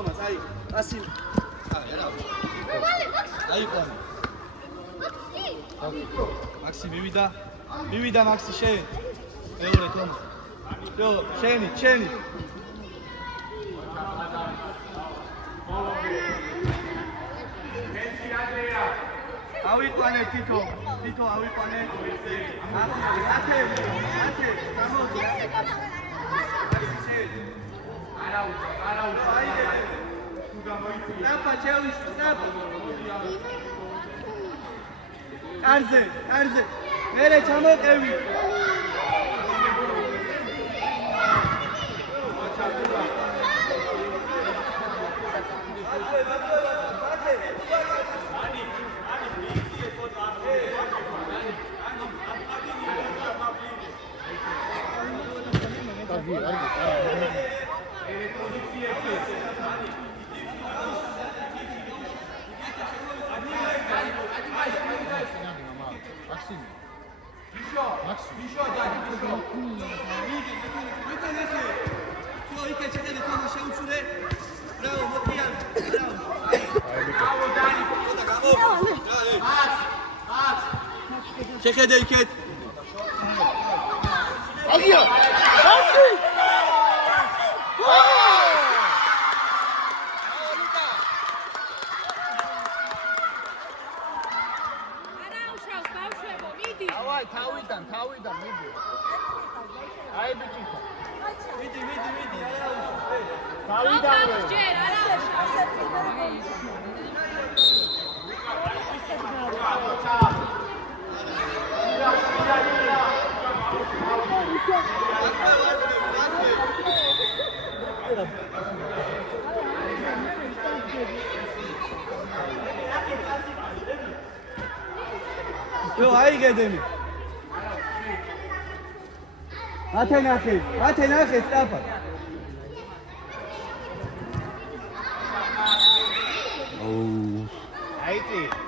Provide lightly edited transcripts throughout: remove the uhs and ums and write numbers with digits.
თომას, აი, ასი. აი, ყო. მაქსი მივიდა. მივიდა მაქსი შენ. მეორე თომა. ჯო, შენი. ავიყვანე თითო ავიყვანე. ათე. გამოდი. არა აიდე. თუ გამოიწვია. ნაფა ჩევის, ნაფა. კარზე. მერე ჩამოყევი. შეხედე იქეთ. აგია. თავიდან მიდი. აი ბიჭი. მიდი. თავიდან. ჯერ არა. Jo, აიგედები. ათენახე, სტაფა. აიწიეთ.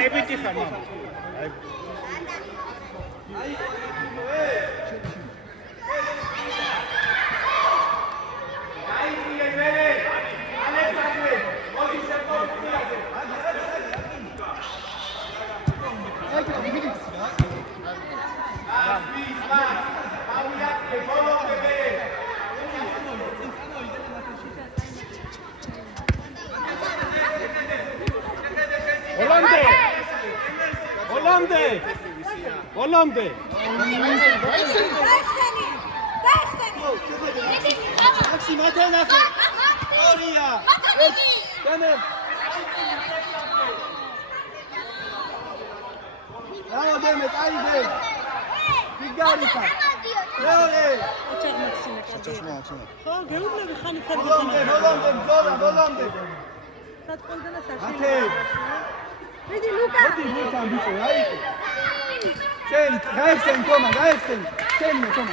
Ai bitte Mama. Hollande. Maxime, attends. Gloria. Bravo Demet, ayde. Figarita. Leore. Açar Maxime. Ha, geudlevi xani kargana. Hollande. Satqoldana sarshini. Vedi Luca. Bicho, ayde. Şen, gayksen koma, gayksen. Şen mi koma?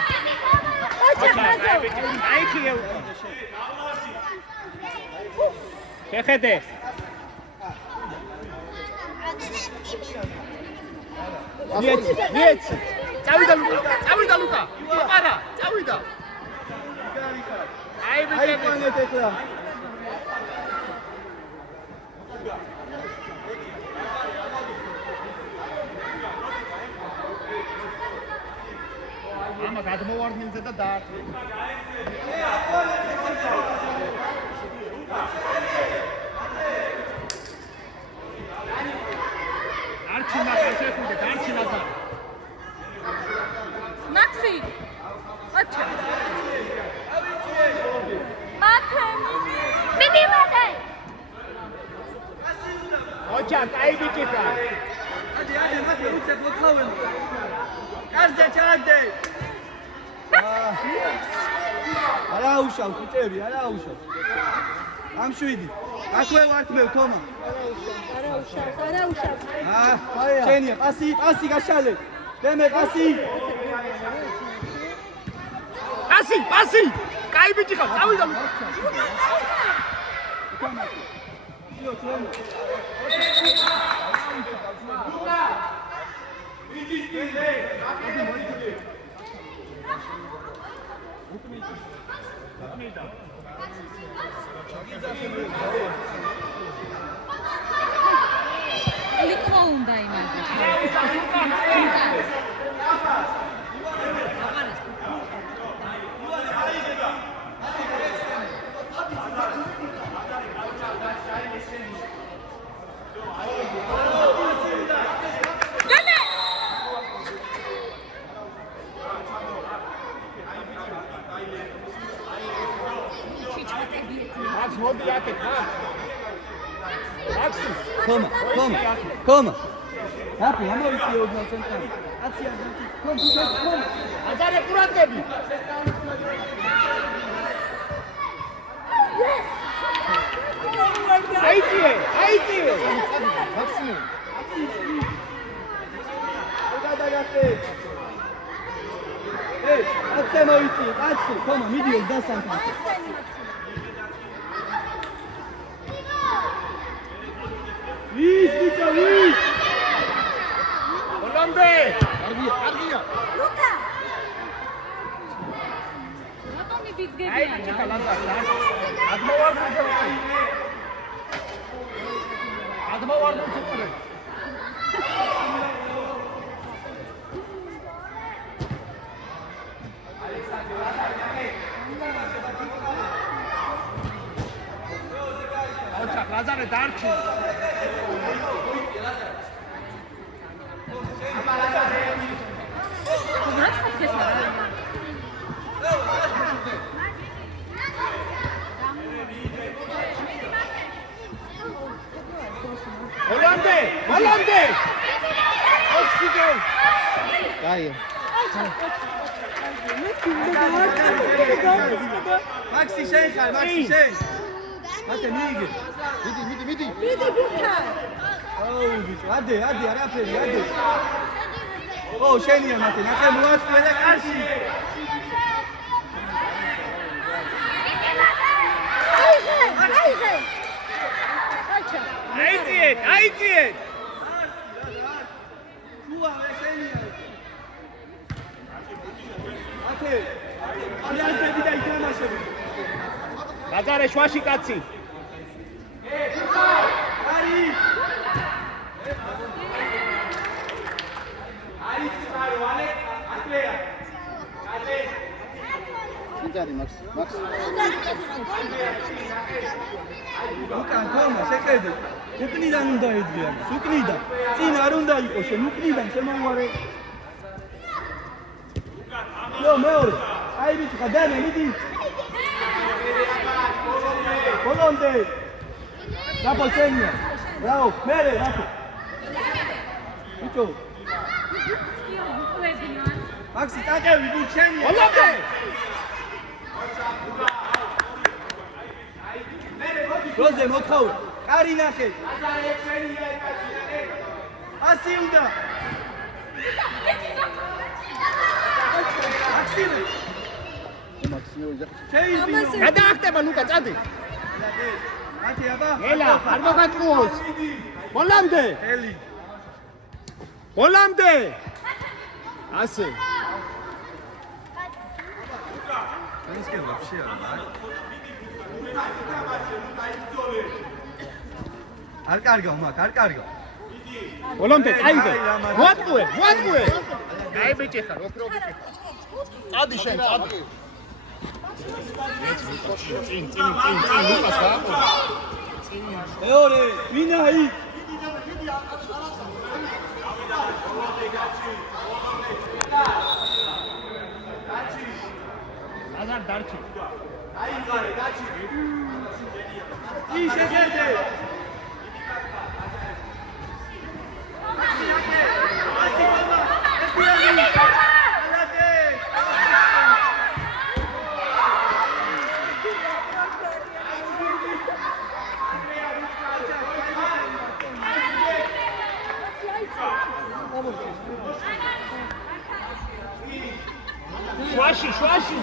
Ayki ya. Şekhede. Yet. Çavida Luka. Para, çavida. Ay bir tekrar. Ama გადმოვარდნილზე და დაარტყი. არჩინა შეხვიდე, არჩინა და. მაქსი. აჩა. მათე. მიდი მათე. ოჯა, კაი ბიჭიკა. მათე უცებ მოთხოვენ. კარზე ჩადე. არა აუშავ ხუჭები, არა აუშავ. ამ 7. აქვე ვართ მე თომა. არა უშავ. შენია, პასი გაშალე. დემე პასი. პასი. კაი ბიჭი ხარ, წავიდა. ლიკვა უნდა იმაზე. მოდი აქეთ, მაქსი. Come. Happy, ამოვიცი ოდნავ ცენტრალ. აცია დათი. Come. აზარე ყურადღები. აიწიე. მაქსიმუმ. გადაგახე. აცე მოვიცი, აცე. Come, მიდიოს დასანთან. ვის ბიჭო ვის ოლანდე კარგია ლუკა რატომი ბიძგებიან ადმოვარდო ლაზარე დარჩი ოლანდე ოქსიგენ კაი მაქსი შენ მათე მიიგე მიდი ბითა აუ ბიჭო ადე არაფერი ადე ო შენია მათე ნახე მოაწყვე და კარში აიწიეთ შუა შენია მათე ალიანსები და ითამაშები ლაზარე შვაში კაცი ინტერი მაქს უკან თომა შეხედე უკნიდან უნდა ეძგიან უკნიდან წინ არ უნდა იყოს შენ უკნიდან შემოვარე ნო მეორე აი ბიჭი ხადანე მიდი ბოლონდე დაპოლჩენია ბრავო მერე რატო ბიჭო მაქსი წაკევი ბიჭენია ოლანდე როზე მოთხოვე კარი ნახე ასი უნდა მაქსიმე გადაახტება ლუკა წადი ათი აბა ელა არ მოგატყუოს ოლანდე ელი ოლანდე ასე ეს вообще არ კარგავ მაგ არ კარგავ ოლანდე წაიზე მოატყუე აი ბიჭი ხარ ოქრო ბიჭი წადი შენ წადი წინ ლუკას გააყო მეორე ვინაი აზარ დარჩი აიღარე დაჩი ის შეხედე შვაში.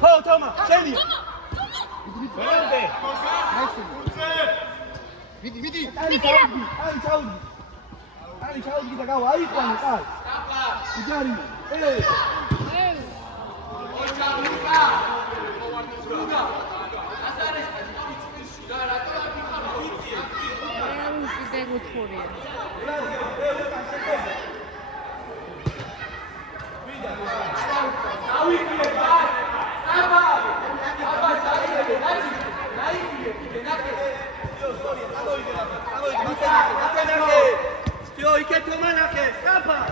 ხო, თომა, შენია. ვერდე. მიდი. ალი ჩაუდი და გავა, აიყვანე, კაი. იჯარი. Jo, ich kenn Thomas nachher. Stapa.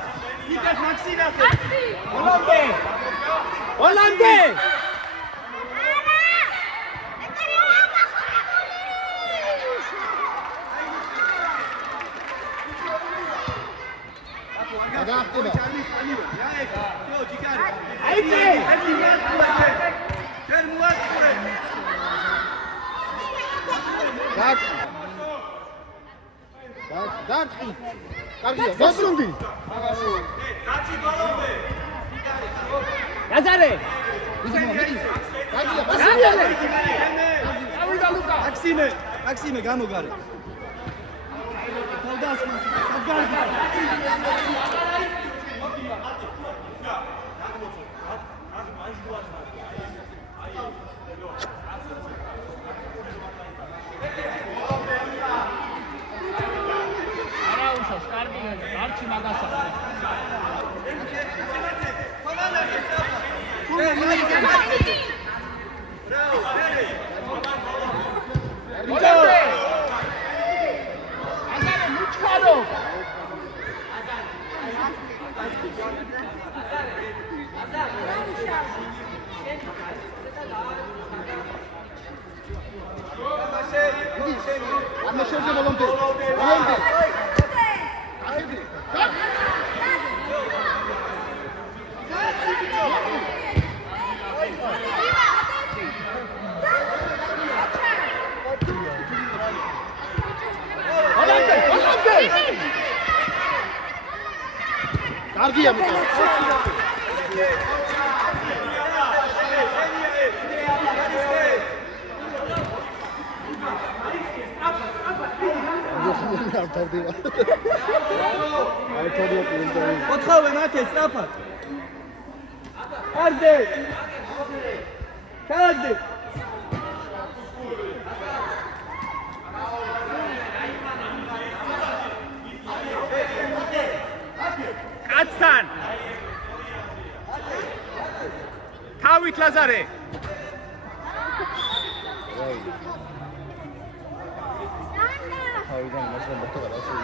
Ich kenn Maxi nachher. Hollande! გადაახტება. აიწე! შენ მოაწყურე. დარტყი. კარგია, გასრუნდი. კაცი ბოლომდე. გაზარე! კარგია, გასრუნდი. ავიდა ლუკა! მაქსიმე გამოგარე. თავდასხმა, სადგარი. არაუშავს, კარგია, არჩი მაგასა. აზარე მუჩქარო. ამ შეერჯა ბოლომდე. კარგია მეტყვი. არ თავდება. არ თავდება პირდაპირ. ოთხავე მათე სწრაფად. კარდე. კაცთან. თავით ლაზარე. თავიდან მასა მოხდა გადასული.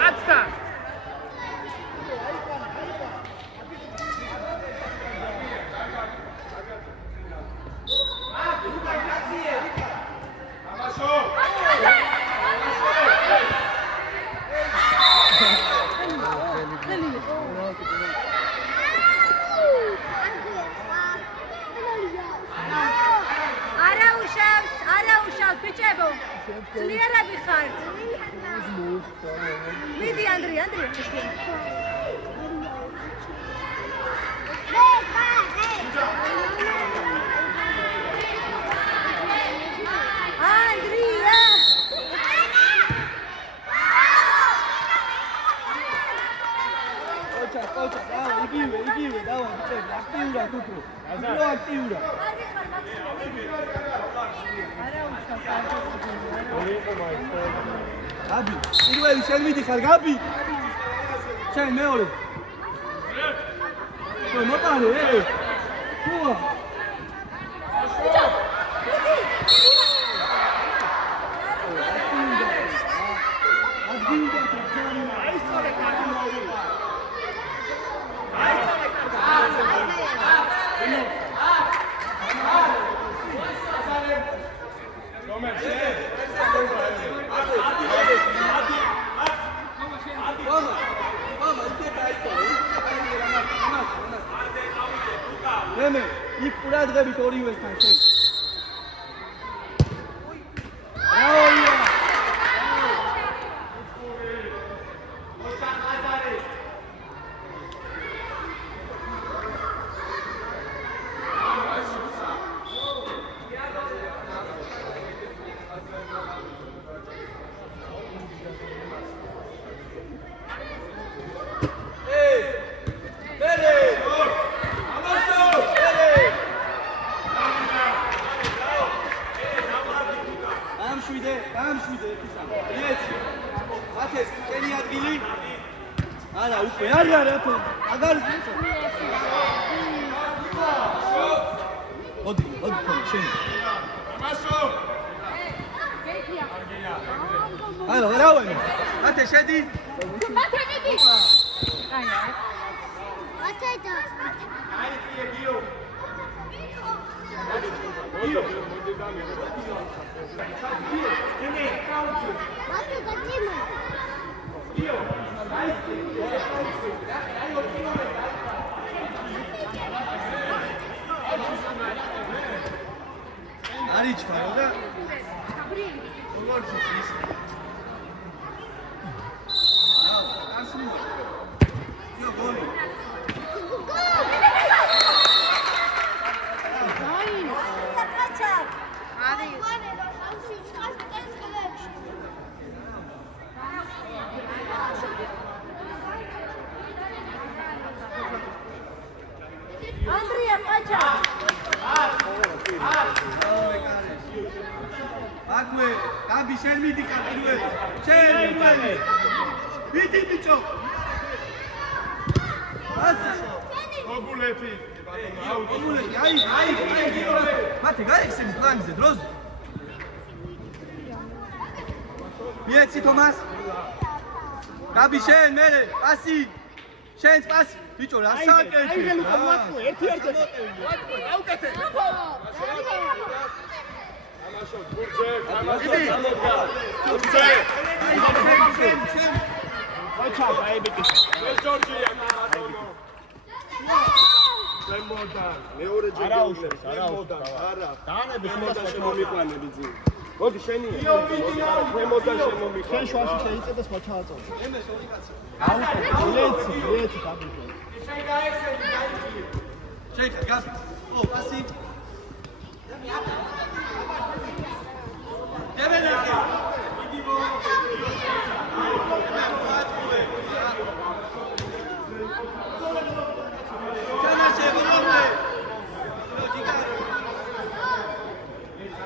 კაცთან. არაუშავს, ბიჭებო. ძლიერები ხართ. მიდი, ანდრია. ანდრია! კოჩა, დავა, იგივე, დავა, აქტიურად უფრო. აქტიურად. გაბი, პირველი შენ მიდიხარ, გაბი. შენ მეორე. მოტარე, ხუა. მე იქ ყურადღებით ორივესთან შენ. რაოია. გამშვიდე ეთისა. მიეცი. მათეს შენი ადგილი. არა, უკვე არა. აგარ მოდი, შენი. მაშო. არა, რავენი. მათე შედი. მათე მიდი. არიჩქა და როგორც ის ასმი იო გოლი ანდრია ყაჩა აკვე გაბი შენ მიდი კატილუე შენ მიდი ბიჭო ასე მოგულეთი მოგულეთი აი მათე გაიხსენი პლანზე დროს მიეცი თომას გაბი შენ მე პასი შენ პასი ბიჭო რა საკეთე აი ლუკა მოაწყო ერთ-ერთი აუკეთე ამაშო გურჯე ოჩა გაიბიკი ეს ჯორჯია ზემოდან მეორე ჯერ არა დაანები შემოდან შემომიყვანები ძი მოდი შენია ზემოდან შემომიყვანე შენ შვაში შეიწედეს მოჩააწო ემეს ორი კაცი ლეცი კაბინო შენ გაიხსენი შეიხა გაბი ო პასი დემენაკი მიდი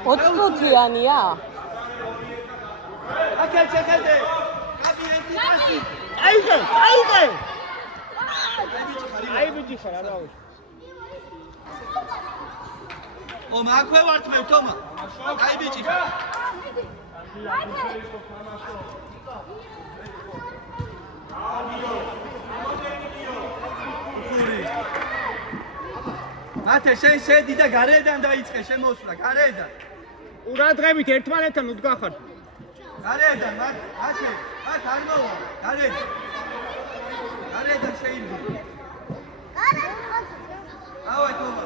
ოთხუთიანია? აკეთე კაბი ერთი პასი აიღე აი ბიჭი ხარ არა ვიშ ო მაქვე ვართ მე თომა აი ბიჭი მათე შენ შედი და გარედან დაიწყე შემოსვლა გარედან ყურადღებით ერთმანეთთან უდგახართ გარედან მათე მათ არ მოვა გარედან შეიძლება ავე თომა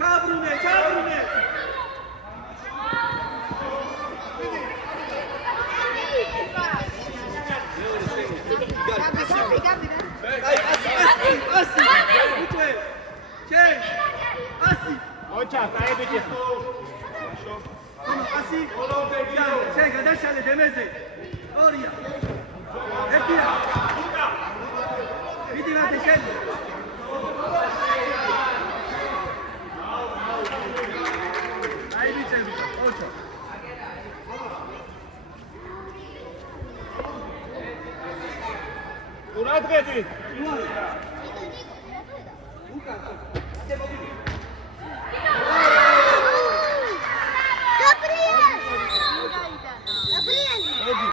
Cabrune! ოჩა გაიბიკი ასი შენ გადაშალე დემეზე ორია ერთია მიდი მათე შენ აი ბიჭები ოჩა ყურადღებით უკან